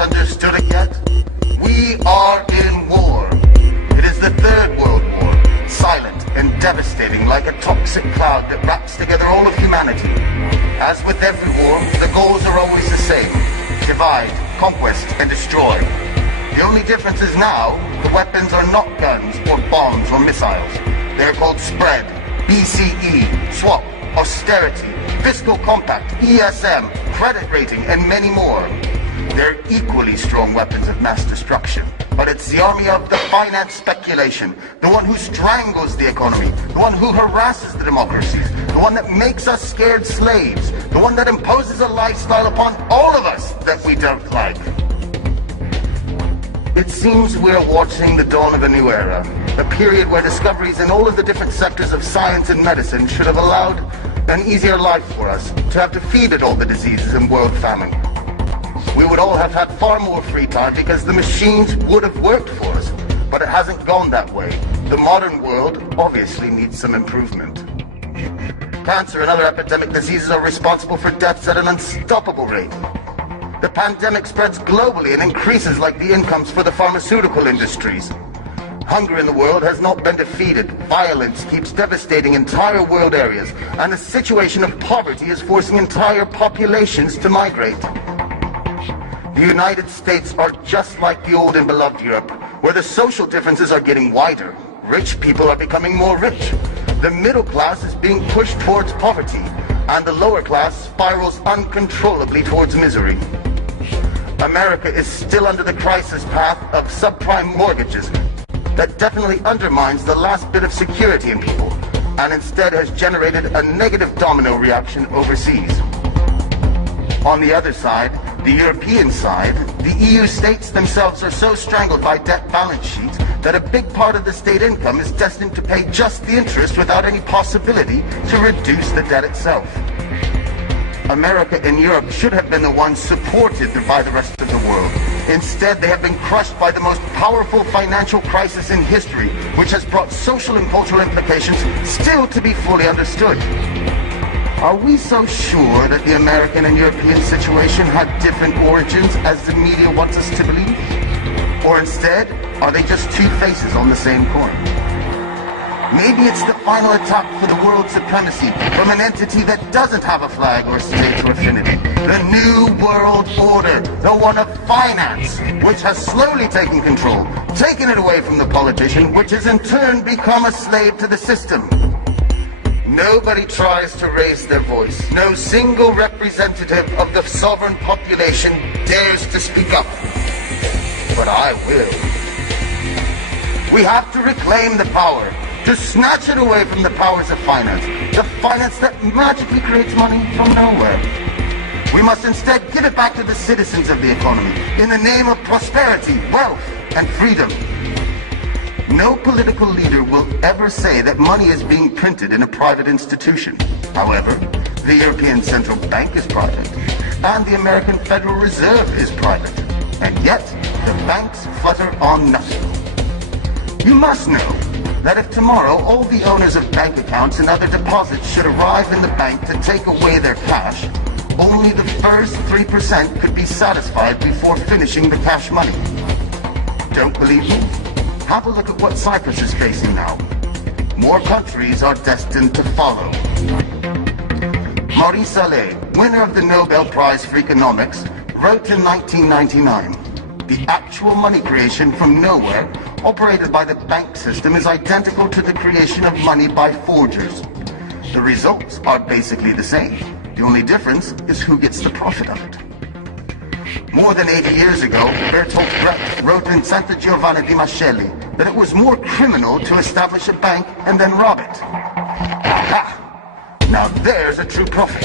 understood it yet? We are in war. It is the Third World War, silent and devastating like a toxic cloud that wraps together all of humanity. As with every war, the goals are always the same: divide, conquest, and destroy. The only difference is now, the weapons are not guns or bombs or missiles. They're called spread, BCE, swap, austerity, fiscal compact, ESM, credit rating, and many more. They're equally strong weapons of mass destruction. But it's the army of the finance speculation, the one who strangles the economy, the one who harasses the democracies, the one that makes us scared slaves, the one that imposes a lifestyle upon all of us that we don't like. It seems we're watching the dawn of a new era, a period where discoveries in all of the different sectors of science and medicine should have allowed an easier life for us, to have defeated all the diseases and world famine. We would all have had far more free time because the machines would have worked for us, but it hasn't gone that way. The modern world obviously needs some improvement. Cancer and other epidemic diseases are responsible for deaths at an unstoppable rate. The pandemic spreads globally and increases like the incomes for the pharmaceutical industries. Hunger in the world has not been defeated. Violence keeps devastating entire world areas, and the situation of poverty is forcing entire populations to migrate. The United States are just like the old and beloved Europe, where the social differences are getting wider. Rich people are becoming more rich. The middle class is being pushed towards poverty, and the lower class spirals uncontrollably towards misery. America is still under the crisis path of subprime mortgages that definitely undermines the last bit of security in people, and instead has generated a negative domino reaction overseas. On the other side, the European side, the EU states themselves are so strangled by debt balance sheets that a big part of the state income is destined to pay just the interest without any possibility to reduce the debt itself. America and Europe should have been the ones supported by the rest of the world. Instead, they have been crushed by the most powerful financial crisis in history, which has brought social and cultural implications still to be fully understood. Are we so sure that the American and European situation had different origins as the media wants us to believe? Or instead, are they just two faces on the same coin? Maybe it's the final attack for the world supremacy from an entity that doesn't have a flag or state or affinity. The New World Order, the one of finance, which has slowly taken control, taken it away from the politician, which has in turn become a slave to the system. Nobody tries to raise their voice. No single representative of the sovereign population dares to speak up. But I will. We have to reclaim the power, to snatch it away from the powers of finance, the finance that magically creates money from nowhere. We must instead give it back to the citizens of the economy in the name of prosperity, wealth, and freedom. No political leader will ever say that money is being printed in a private institution. However, the European Central Bank is private, and the American Federal Reserve is private, and yet the banks flutter on nothing. You must know that if tomorrow all the owners of bank accounts and other deposits should arrive in the bank to take away their cash, only the first 3% could be satisfied before finishing the cash money. Don't believe me? Have a look at what Cyprus is facing now. More countries are destined to follow. Maurice Allais, winner of the Nobel Prize for Economics, wrote in 1999, "The actual money creation from nowhere, operated by the bank system, is identical to the creation of money by forgers. The results are basically the same. The only difference is who gets the profit of it." More than 80 years ago, Bertolt Brecht wrote in Santa Giovanna di Mascelli that it was more criminal to establish a bank and then rob it. Aha! Now there's a true prophet.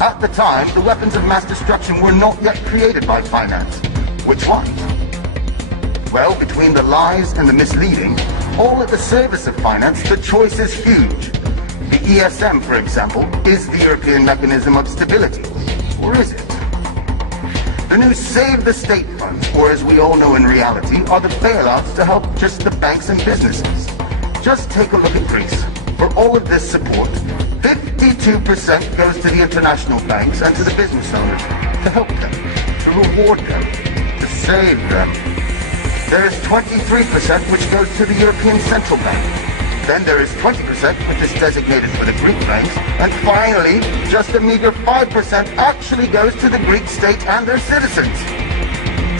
At the time, the weapons of mass destruction were not yet created by finance. Which ones? Well, between the lies and the misleading, all at the service of finance, the choice is huge. The ESM, for example, is the European mechanism of stability. Or is it? The new Save the State funds, or as we all know in reality, are the bailouts to help just the banks and businesses. Just take a look at Greece. For all of this support, 52% goes to the international banks and to the business owners to help them, to reward them, to save them. There is 23% which goes to the European Central Bank. Then there is 20% which is designated for the Greek banks. And finally, just a meager 5% actually goes to the Greek state and their citizens.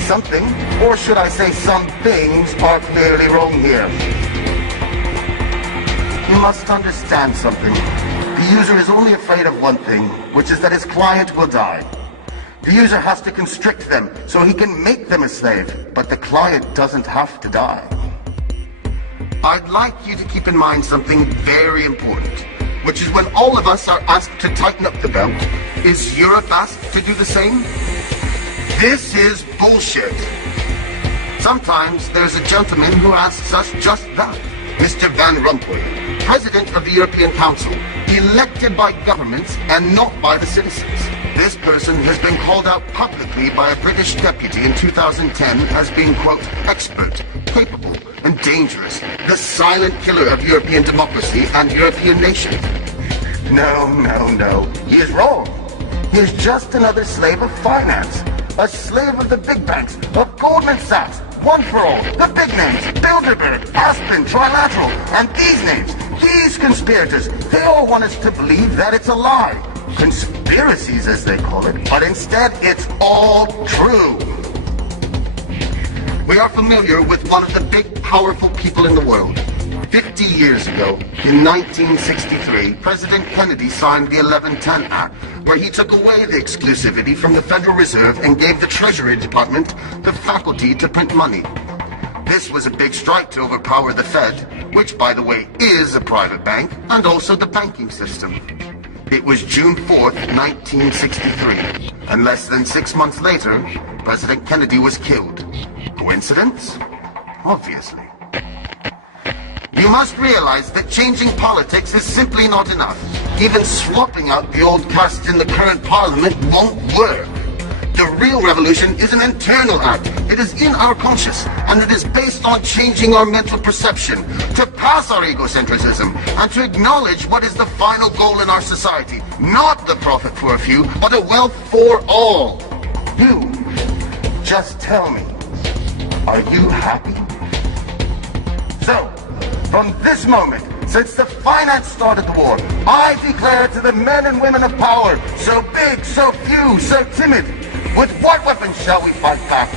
Something, or should I say some things, are clearly wrong here. You must understand something. The user is only afraid of one thing, which is that his client will die. The user has to constrict them so he can make them a slave, but the client doesn't have to die. I'd like you to keep in mind something very important, which is when all of us are asked to tighten up the belt, is Europe asked to do the same? This is bullshit. Sometimes there's a gentleman who asks us just that. Mr. Van Rompuy, President of the European Council, elected by governments and not by the citizens. This person has been called out publicly by a British deputy in 2010 as being, quote, expert, capable, and dangerous, the silent killer of European democracy and European nations. No. He is wrong. He is just another slave of finance. A slave of the big banks, of Goldman Sachs, One for All, the big names, Bilderberg, Aspen, Trilateral, and these names, these conspirators, they all want us to believe that it's a lie. Conspiracies, as they call it, but instead it's all true. We are familiar with one of the big, powerful people in the world. 50 years ago, in 1963, President Kennedy signed the 1110 Act, where he took away the exclusivity from the Federal Reserve and gave the Treasury Department the faculty to print money. This was a big strike to overpower the Fed, which, by the way, is a private bank, and also the banking system. It was June 4th, 1963, and less than 6 months later, President Kennedy was killed. Coincidence? Obviously. You must realize that changing politics is simply not enough. Even swapping out the old caste in the current parliament won't work. The real revolution is an internal act. It is in our conscious, and it is based on changing our mental perception, to pass our egocentrism, and to acknowledge what is the final goal in our society. Not the profit for a few, but a wealth for all. You, just tell me, are you happy? So, from this moment, since the finance started the war, I declare to the men and women of power, so big, so few, so timid, with what weapons shall we fight back?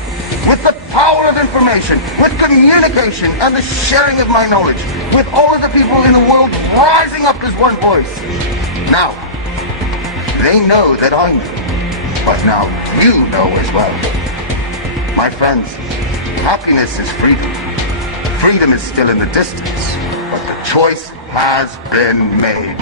With the power of information, with communication and the sharing of my knowledge, with all of the people in the world rising up as one voice. Now, they know that I know, but now you know as well. My friends, happiness is freedom. Freedom is still in the distance, but the choice has been made.